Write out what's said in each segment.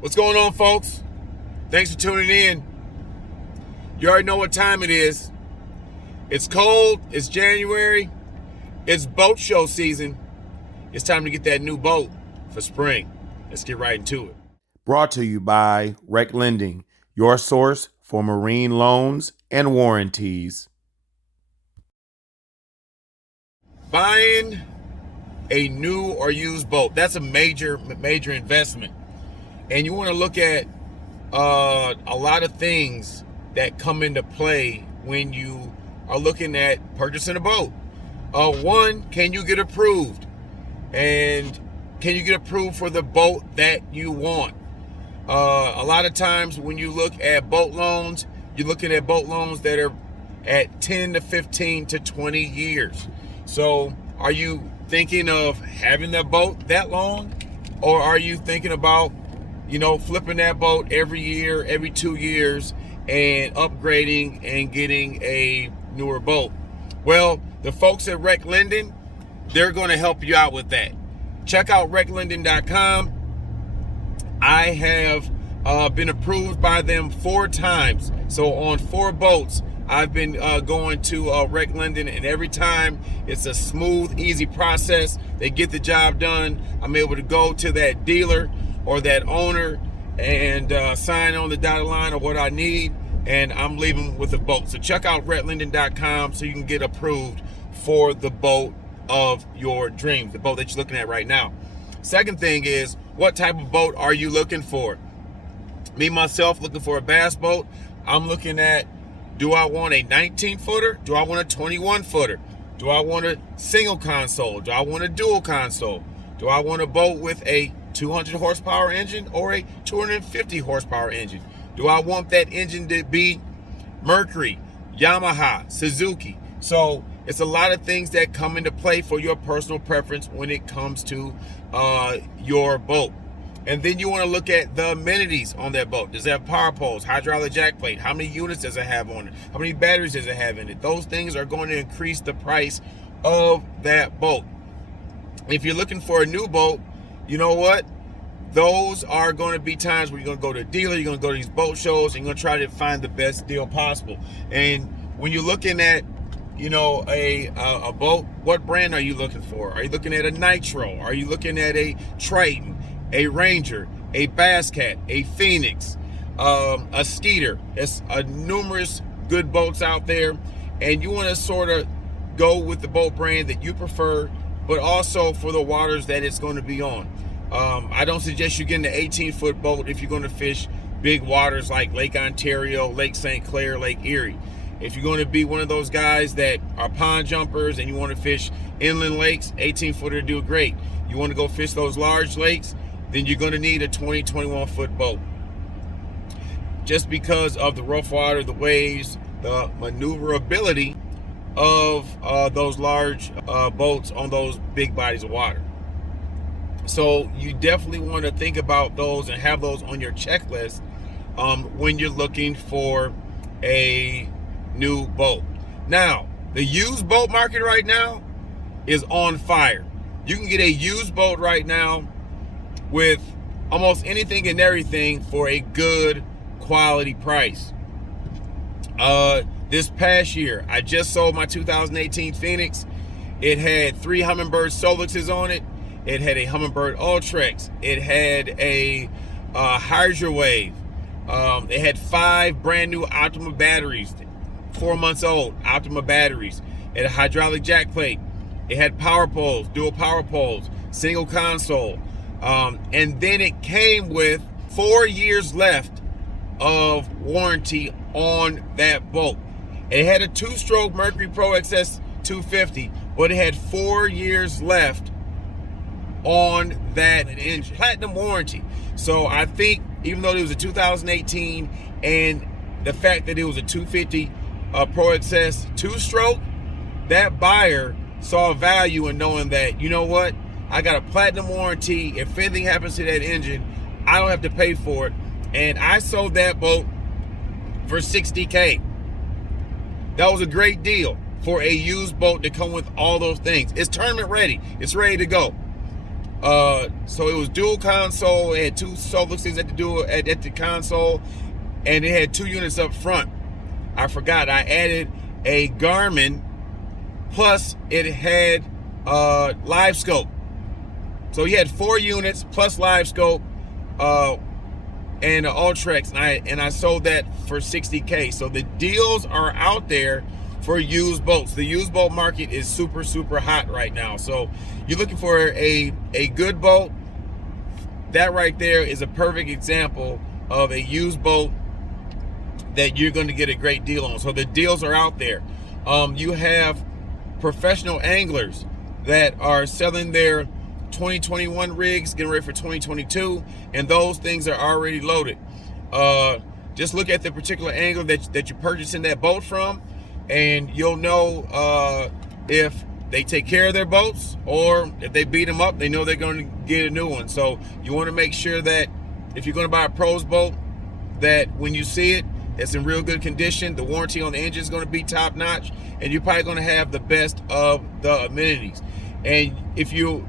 What's going on, folks? Thanks for tuning in. You already know what time it is. It's cold, it's January, it's boat show season. It's time to get that new boat for spring. Let's get right into it. Brought to you by Reclinden, your source for marine loans and warranties. Buying a new or used boat, that's a major investment. And you want to look at a lot of things that come into play when you are looking at purchasing a boat. One, can you get approved? And can you get approved for the boat that you want? A lot of times when you look at boat loans, you're looking at boat loans that are at 10 to 15 to 20 years. So are you thinking of having that boat that long? Or are you thinking about, flipping that boat every year, every 2 years, and upgrading and getting a newer boat? Well, the folks at Reclinden, they're going to help you out with that. Check out reclinden.com. I have been approved by them 4 times. So on 4 boats, I've been going to Reclinden, and every time it's a smooth, easy process. They get the job done. I'm able to go to that dealer or that owner and sign on the dotted line of what I need, and I'm leaving with a boat. So check out reclinden.com so you can get approved for the boat of your dreams, the boat that you're looking at right now. Second thing is, what type of boat are you looking for? Me, myself, looking for a bass boat. I'm looking at, do I want a 19-footer? Do I want a 21-footer? Do I want a single console? Do I want a dual console? Do I want a boat with a 200 horsepower engine or a 250 horsepower engine? Do I want that engine to be Mercury, Yamaha, Suzuki? So it's a lot of things that come into play for your personal preference when it comes to your boat. And then you want to look at the amenities on that boat. Does it have power poles, hydraulic jack plate? How many units does it have on it? How many batteries does it have in it? Those things are going to increase the price of that boat. If you're looking for a new boat, you know what? Those are going to be times where you're going to go to a dealer, you're going to go to these boat shows, and you're going to try to find the best deal possible. And when you're looking at, a boat, what brand are you looking for? Are you looking at a Nitro? Are you looking at a Triton, a Ranger, a Bass Cat, a Phoenix, a Skeeter? There's numerous good boats out there, and you want to sort of go with the boat brand that you prefer, but also for the waters that it's going to be on. I don't suggest you getting an 18-foot boat if you're going to fish big waters like Lake Ontario, Lake St. Clair, Lake Erie. If you're going to be one of those guys that are pond jumpers and you want to fish inland lakes, 18-footer do great. You want to go fish those large lakes, then you're going to need a 20, 21-foot boat. Just because of the rough water, the waves, the maneuverability of those large boats on those big bodies of water. So you definitely want to think about those and have those on your checklist when you're looking for a new boat. Now, the used boat market right now is on fire. You can get a used boat right now with almost anything and everything for a good quality price. This past year, I just sold my 2018 Phoenix. It had 3 Humminbird Soluxes on it. It had a Humminbird Ultrex. It had a Hydra Wave. It had 5 brand new Optima batteries, 4 months old Optima batteries. It had a hydraulic jack plate. It had power poles, dual power poles, single console. And then it came with 4 years left of warranty on that boat. It had a 2-stroke Mercury Pro XS 250, but it had 4 years left on that engine. Platinum warranty. So I think even though it was a 2018 and the fact that it was a 250 Pro XS 2-stroke, that buyer saw value in knowing that, you know what, I got a platinum warranty. If anything happens to that engine, I don't have to pay for it. And I sold that boat for $60K. That was a great deal for a used boat to come with all those things. It's tournament ready. It's ready to go. So it was dual console. It had 2 solar sticks at the console, and it had 2 units up front. I forgot. I added a Garmin, plus it had live scope. So you had 4 units plus live scope, and an Ultrex, and I sold that for $60K. So the deals are out there for used boats. The used boat market is super, super hot right now. So you're looking for a good boat. That right there is a perfect example of a used boat that you're going to get a great deal on. So the deals are out there. You have professional anglers that are selling their 2021 rigs, getting ready for 2022, and those things are already loaded. Just look at the particular angler that you're purchasing that boat from, and you'll know if they take care of their boats, or if they beat them up, they know they're going to get a new one. So you want to make sure that if you're going to buy a pros boat, that when you see it, it's in real good condition. The warranty on the engine is going to be top notch, and you're probably going to have the best of the amenities. And if you're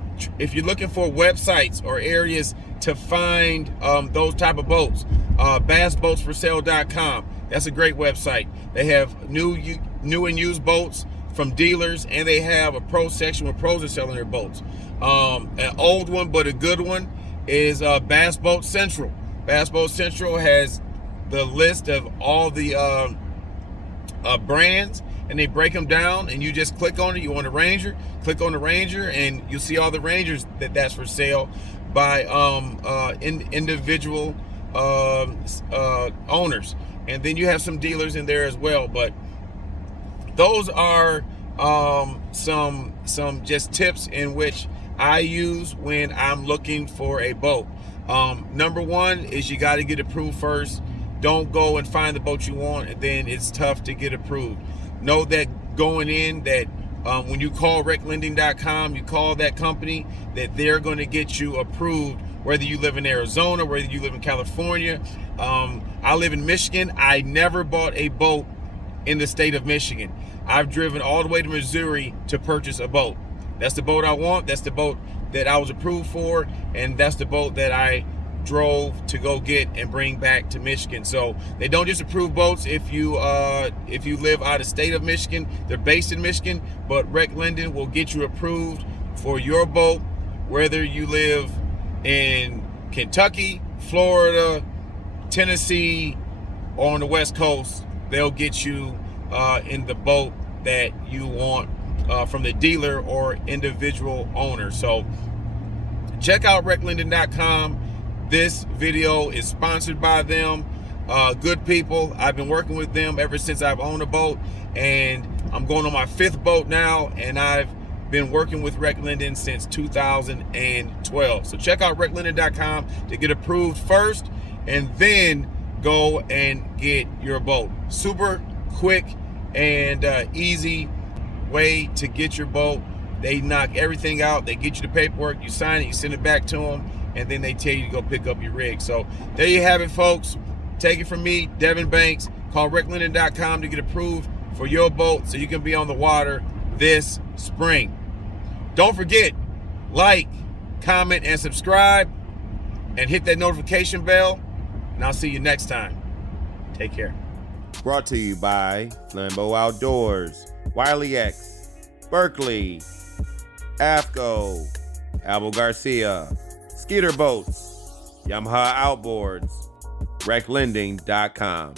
looking for websites or areas to find those type of boats, bassboatsforsale.com, that's a great website. They have new and used boats from dealers, and they have a pro section where pros are selling their boats. An old one but a good one is Bass Boat Central. Bass Boat Central has the list of all the brands, and they break them down, and you just click on it. You want a Ranger, click on the Ranger, and you'll see all the Rangers that's for sale by individual owners. And then you have some dealers in there as well. But those are some just tips in which I use when I'm looking for a boat. Number one is you got to get approved first. Don't go and find the boat you want, and then it's tough to get approved. Know that going in, that when you call Reclinden.com, you call that company, that they're going to get you approved, whether you live in Arizona, whether you live in California. I live in Michigan. I never bought a boat in the state of Michigan. I've driven all the way to Missouri to purchase a boat. That's the boat I want. That's the boat that I was approved for, and that's the boat that I drove to go get and bring back to Michigan. So they don't just approve boats if you live out of state of Michigan. They're based in Michigan, but Reclinden will get you approved for your boat, whether you live in Kentucky, Florida, Tennessee, or on the West Coast. They'll get you in the boat that you want from the dealer or individual owner. So check out Reclinden.com. This video is sponsored by them. Good people. I've been working with them ever since I've owned a boat, and I'm going on my 5th boat now, and I've been working with Reclinden since 2012. So check out Reclinden.com to get approved first, and then go and get your boat. Super quick and easy way to get your boat. They knock everything out. They get you the paperwork, you sign it, you send it back to them, and then they tell you to go pick up your rig. So there you have it, folks. Take it from me, Devon Banks. Call Reclinden.com to get approved for your boat so you can be on the water this spring. Don't forget, like, comment, and subscribe, and hit that notification bell, and I'll see you next time. Take care. Brought to you by Flambeau Outdoors, Wiley X, Berkeley, AFCO, Abel Garcia, Skeeter Boats, Yamaha Outboards, Reclinden.com.